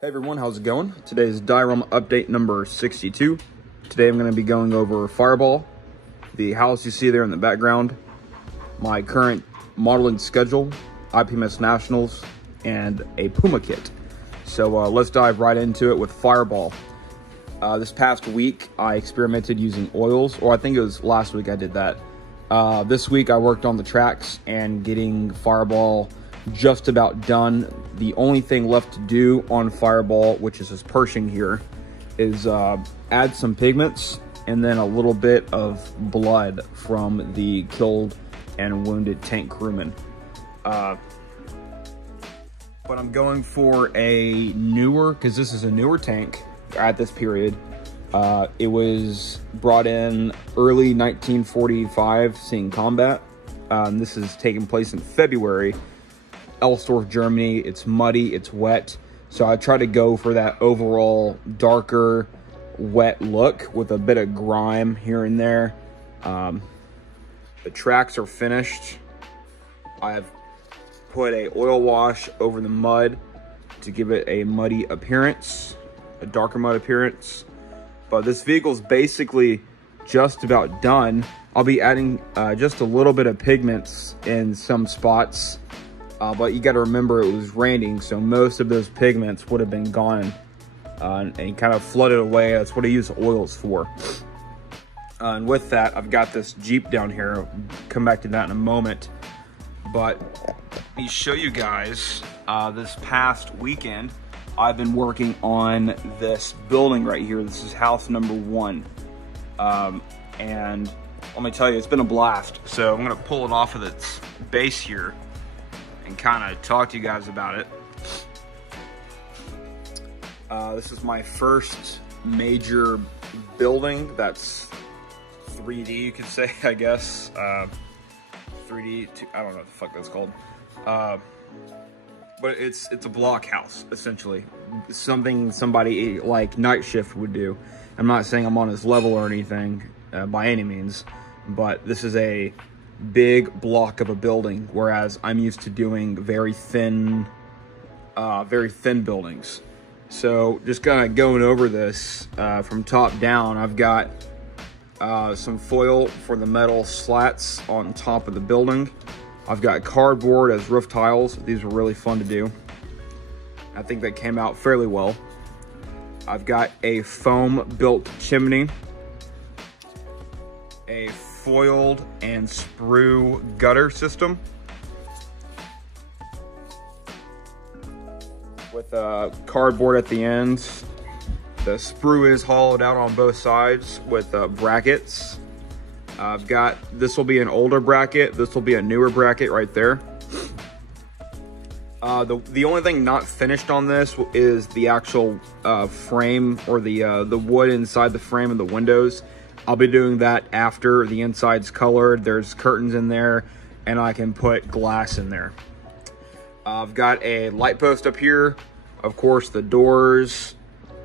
Hey everyone, how's it going? Today's diorama update number 62. Today I'm going to be going over Fireball, the house you see there in the background, my current modeling schedule, IPMS Nationals, and a Puma kit. So let's dive right into it with Fireball. This past week I experimented using oils, or I think it was last week I did that. This week I worked on the tracks and getting Fireball just about done. The only thing left to do on Fireball, which is this Pershing here, is add some pigments and then a little bit of blood from the killed and wounded tank crewmen. But I'm going for a newer, because this is a newer tank at this period. It was brought in early 1945, seeing combat. This is taking place in February. Elsdorf, Germany. It's muddy, it's wet, so I try to go for that overall darker, wet look with a bit of grime here and there. The tracks are finished. I've put a oil wash over the mud to give it a muddy appearance, a darker mud appearance. But this vehicle's basically just about done. I'll be adding just a little bit of pigments in some spots. But you got to remember it was raining, so most of those pigments would have been gone and kind of flooded away. That's what I use oils for. And with that, I've got this Jeep down here. I'll come back to that in a moment. But let me show you guys this past weekend. I've been working on this building right here. This is house number 1. And let me tell you, it's been a blast. So I'm going to pull it off of its base here and kind of talk to you guys about it. This is my first major building that's 3D, you could say, I guess. 3D, I don't know what the fuck that's called. But it's a block house, essentially. Something somebody like Night Shift would do. I'm not saying I'm on his level or anything by any means, but this is a big block of a building, whereas I'm used to doing very thin buildings. So just kind of going over this from top down, I've got some foil for the metal slats on top of the building. I've got cardboard as roof tiles. These were really fun to do. I think they came out fairly well. I've got a foam built chimney, a foiled and sprue gutter system with cardboard at the ends. The sprue is hollowed out on both sides with brackets. I've got, this will be an older bracket, this will be a newer bracket right there. The only thing not finished on this is the actual frame, or the wood inside the frame of the windows. I'll be doing that after the inside's colored. There's curtains in there, and I can put glass in there. I've got a light post up here. Of course, the doors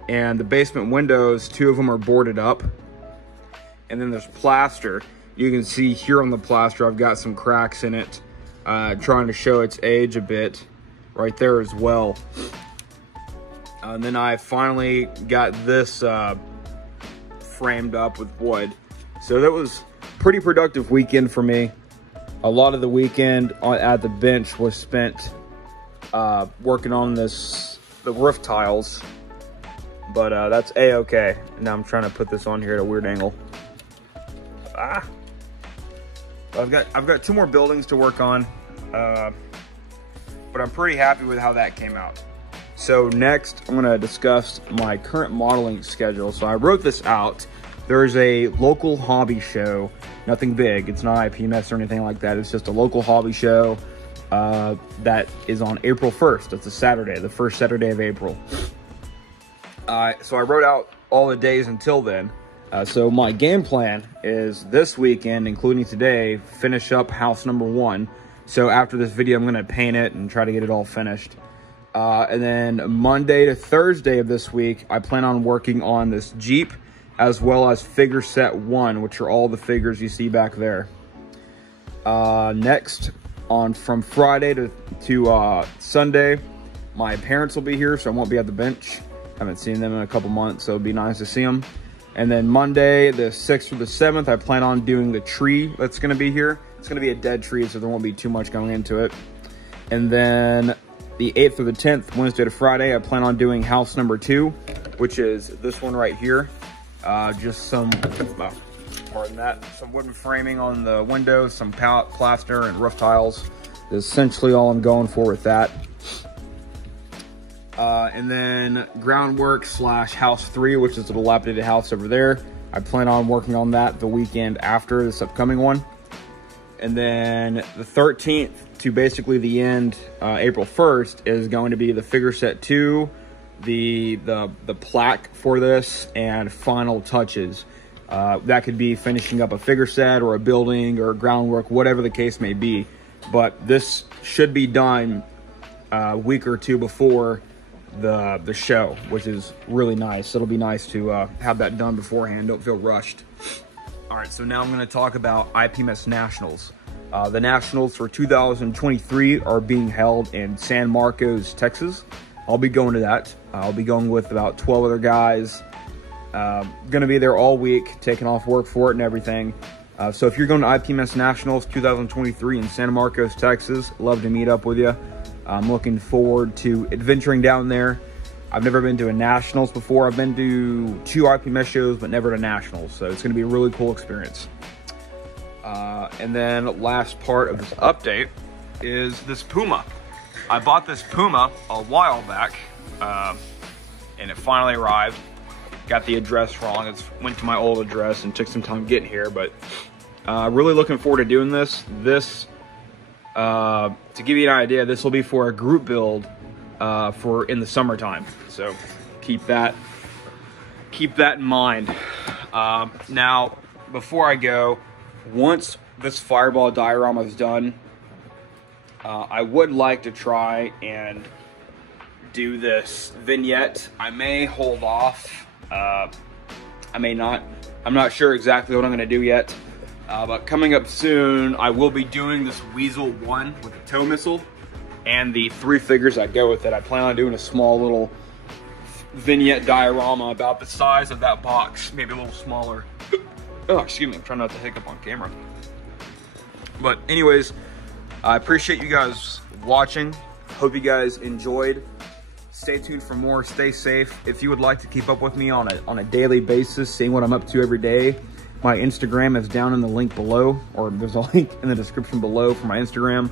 and the basement windows, 2 of them are boarded up. And then there's plaster. You can see here on the plaster, I've got some cracks in it, trying to show its age a bit right there as well. And then I finally got this framed up with wood. So that was a pretty productive weekend for me. A lot of the weekend at the bench was spent working on the roof tiles, but that's a-okay. Now I'm trying to put this on here at a weird angle. I've got 2 more buildings to work on, but I'm pretty happy with how that came out. So next, I'm going to discuss my current modeling schedule. So I wrote this out. There's a local hobby show, nothing big. It's not IPMS or anything like that. It's just a local hobby show that is on April 1st. It's a Saturday, the first Saturday of April. So I wrote out all the days until then. So my game plan is this weekend, including today, finish up house number 1. So after this video, I'm going to paint it and try to get it all finished. And then Monday to Thursday of this week, I plan on working on this Jeep, as well as figure set 1, which are all the figures you see back there. Next, from Friday to Sunday, My parents will be here, so I won't be at the bench. Haven't seen them in a couple months, so it'd be nice to see them. And then Monday, the 6th or the 7th, I plan on doing the tree that's gonna be here. It's gonna be a dead tree, so there won't be too much going into it. And then the 8th or the 10th, Wednesday to Friday, I plan on doing house number 2, which is this one right here. Just some, pardon that, some wooden framing on the windows, some pallet plaster and roof tiles. That's essentially all I'm going for with that. And then groundwork / house 3, which is a dilapidated house over there. I plan on working on that the weekend after this upcoming one. And then the 13th to basically the end, April 1st, is going to be the figure set 2, the plaque for this, and final touches. That could be finishing up a figure set or a building or groundwork, whatever the case may be. But this should be done a week or two before the show, which is really nice. It'll be nice to have that done beforehand. Don't feel rushed. All right, so now I'm going to talk about IPMS Nationals. The Nationals for 2023 are being held in San Marcos, Texas. I'll be going to that. I'll be going with about 12 other guys. Going to be there all week, taking off work for it and everything. So if you're going to IPMS Nationals 2023 in San Marcos, Texas, love to meet up with you. I'm looking forward to adventuring down there. I've never been to a Nationals before. I've been to 2 IPMS shows, but never to Nationals. So it's going to be a really cool experience. And then last part of this update is this Puma. I bought this Puma a while back, and it finally arrived. Got the address wrong. It went to my old address and took some time getting here, but really looking forward to doing this. To give you an idea, this will be for a group build for in the summertime. So keep that in mind. Now, before I go, once this fireball diorama is done, I would like to try and do this vignette. I may hold off. I may not. I'm not sure exactly what I'm gonna do yet. But coming up soon, I will be doing this Weasel 1 with the tow missile and the 3 figures that go with it. I plan on doing a small little vignette diorama about the size of that box, maybe a little smaller. Oh, excuse me, I'm trying not to hiccup on camera. But anyways, I appreciate you guys watching. Hope you guys enjoyed. Stay tuned for more, stay safe. If you would like to keep up with me on a daily basis, seeing what I'm up to every day, my Instagram is down in the link below, or there's a link in the description below for my Instagram.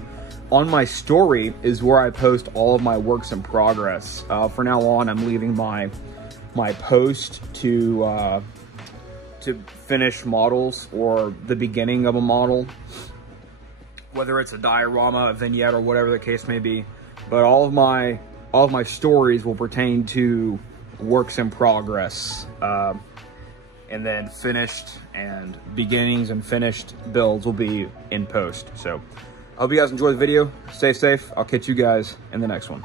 On my story is where I post all of my works in progress. For now on, I'm leaving my post to finish models or the beginning of a model, whether it's a diorama, a vignette, or whatever the case may be. But all of my stories will pertain to works in progress. And then finished and beginnings and finished builds will be in post. So I hope you guys enjoy the video. Stay safe. I'll catch you guys in the next one.